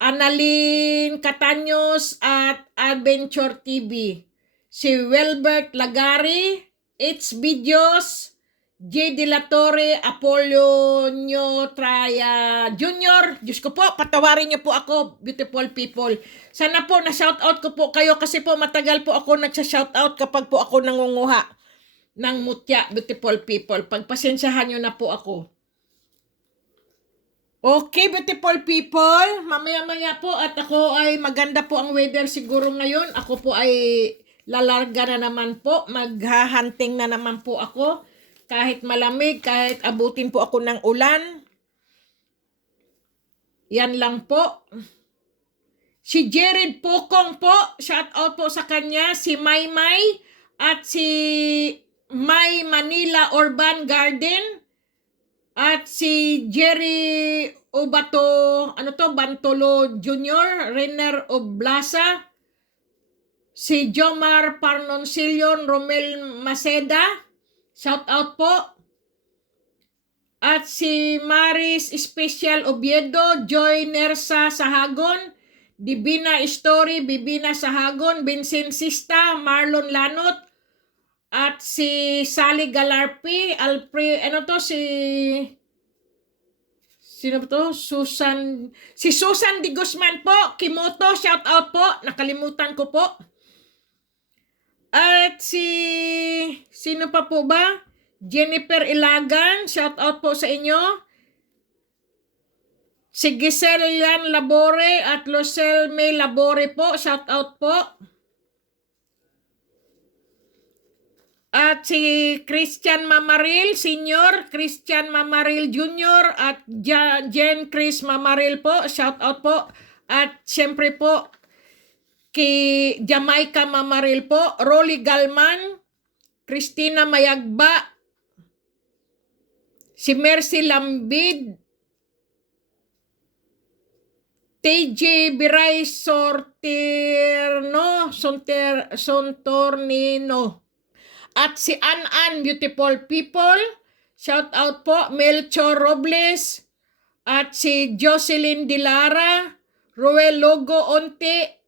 Annalyn Catanyos at Adventure TV, si Wilbert Lagari, It's Videos, J. De La Torre, Apollo Traya Jr. Diyos ko po, patawarin niyo po ako, beautiful people. Sana po na-shoutout ko po kayo kasi po matagal po ako nagsa-shoutout kapag po ako nangunguha ng mutya, beautiful people. Pagpasensyahan niyo na po ako. Okay, beautiful people. Mamaya-maya po at ako ay maganda po ang weather siguro ngayon. Ako po ay lalarga na naman po. Maghahunting na naman po ako. Kahit malamig, kahit abutin po ako ng ulan. Yan lang po. Si Jared Pokong po, shout out po sa kanya. Si Maymay at si May Manila Urban Garden. At si Jerry Obato, Bantolo Jr., Renner Oblasa. Si Jomar Parnoncillion, Romel Maceda. Shout out po. At si Maris Special Oviedo, Joy Nersa Sahagon, Divina Story, Bibina Sahagon, Vincent Sista, Marlon Lanot, at si Sally Galarpi, si Susan Di Guzman po, Kimoto, shout out po, nakalimutan ko po. At sino pa po ba? Jennifer Ilagan, shout out po sa inyo. Si Giselle Yan Labore at Lucelle May Labore po, shout out po. At si Christian Mamaril Senior, Christian Mamaril Junior, at Jen Chris Mamaril po, shout out po. At siyempre po, kay Jamaica Mamaril po, Rolly Galman, Christina Mayagba, si Mercy Lambid, TJ Biray Sontornino, at si An beautiful people. Shout out po, Melchor Robles, at si Jocelyn Dilara, Ruel Logo Onte,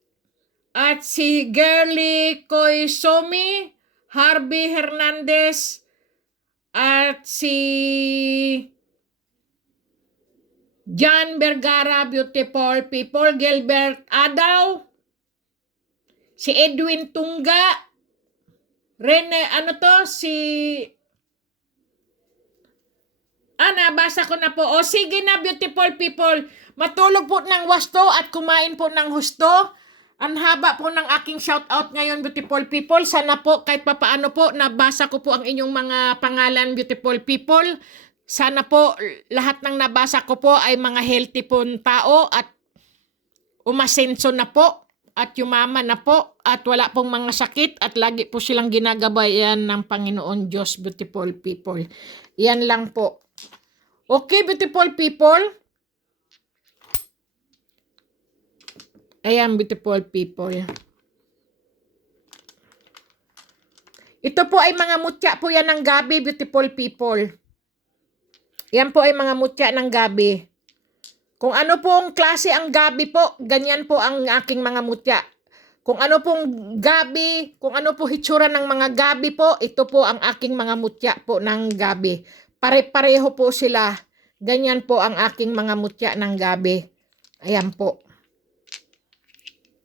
at si Girly Koisomi, Harvey Hernandez, at si John Vergara, Beautiful People, Gilbert Adaw, si Edwin Tungga, Rene, nabasa ko na po. O sige na, beautiful people. Matulog po ng wasto at kumain po ng husto. Ang haba po ng aking shoutout ngayon, beautiful people. Sana po kahit papaano po nabasa ko po ang inyong mga pangalan, beautiful people. Sana po lahat ng nabasa ko po ay mga healthy po tao at umasenso na po at yumaman na po at wala pong mga sakit at lagi po silang ginagabayan ng Panginoon Diyos, beautiful people. Yan lang po. Okay, beautiful people. Ayan, beautiful people. Ito po ay mga mutya po yan ng gabi, beautiful people. Yan po ay mga mutya ng gabi. Kung ano pong klase ang gabi po, ganyan po ang aking mga mutya. Kung ano pong gabi, kung ano po hitsura ng mga gabi po, ito po ang aking mga mutya po ng gabi. Pare-pareho po sila. Ganyan po ang aking mga mutya ng gabi. Ayan po.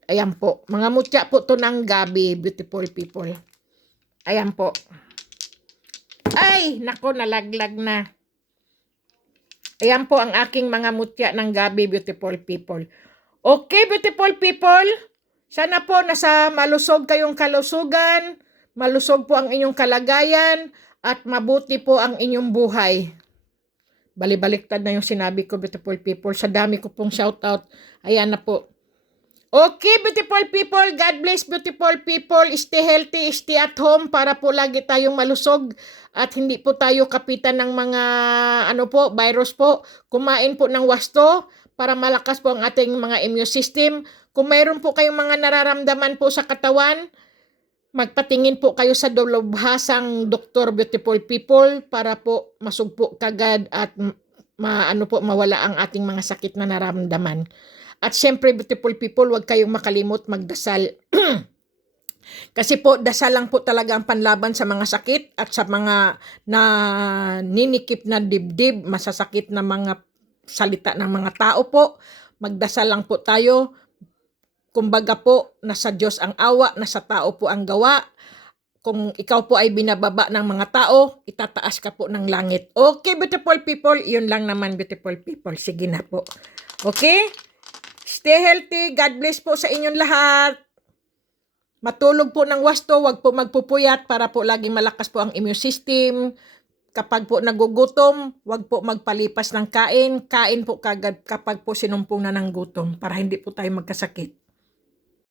Ayan po. Mga mutya po to ng gabi, beautiful people. Ayan po. Ay, nako, nalaglag na. Ayan po ang aking mga mutya ng gabi, beautiful people. Okay, beautiful people. Sana po nasa malusog kayong kalusugan, malusog po ang inyong kalagayan, at mabuti po ang inyong buhay. Balibaliktad na yung sinabi ko, beautiful people. Sa dami ko pong shoutout. Ayan na po. Okay, beautiful people. God bless, beautiful people. Stay healthy, stay at home para po lagi tayong malusog at hindi po tayo kapitan ng mga virus po. Kumain po ng wasto para malakas po ang ating mga immune system. Kung mayroon po kayong mga nararamdaman po sa katawan, magpatingin po kayo sa dalubhasang doktor, beautiful people, para po masugpo kagad at mawala ang ating mga sakit na nararamdaman. At syempre, beautiful people, huwag kayong makalimot magdasal. Kasi po, dasal lang po talaga ang panlaban sa mga sakit at sa mga ninikip na dibdib, masasakit na mga salita ng mga tao po. Magdasal lang po tayo. Kumbaga po, nasa Diyos ang awa, nasa tao po ang gawa. Kung ikaw po ay binababa ng mga tao, itataas ka po ng langit. Okay, beautiful people, yun lang naman, beautiful people. Sige na po. Okay? Stay healthy. God bless po sa inyong lahat. Matulog po ng wasto, wag po magpupuyat para po laging malakas po ang immune system. Kapag po nagugutom, wag po magpalipas ng kain. Kain po kagad kapag po sinumpong na ng gutom para hindi po tayo magkasakit.